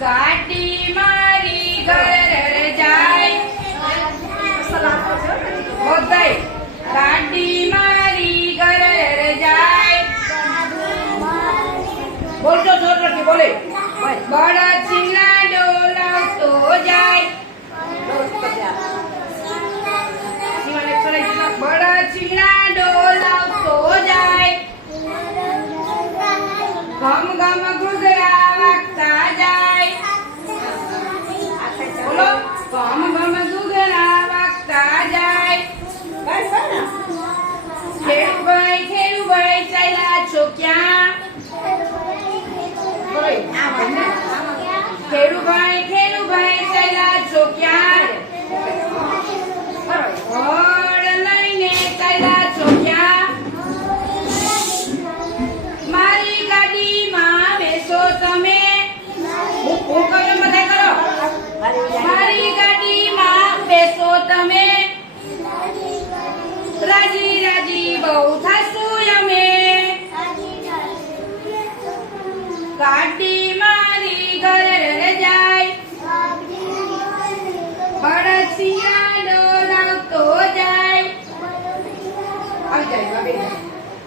ગાડી મારી ઘર જાય. ગાડી મારી ઘર જાય. બોલજો જોરથી, બોલે. બળદ સિંગલા ડોલાવતો જાય. બળદ સિંગલા છો ક્યાં? ગાડીમાં બેસો તમે. હું હું કહું એમ બધા કરો. બેસો તમે. રાજી રાજી બહુ મારી ઘરે જાય. પડસિયાનો લાવતો જાય.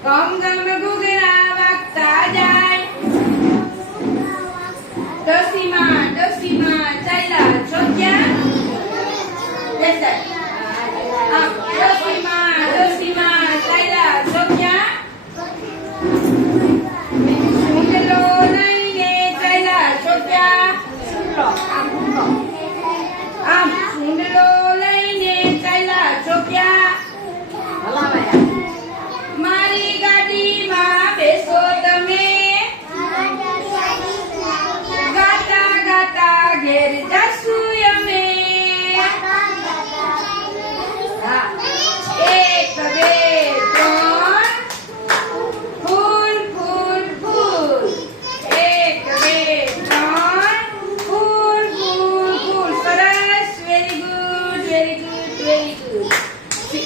ગમ ગમ ગુગરા વાગતા જાય.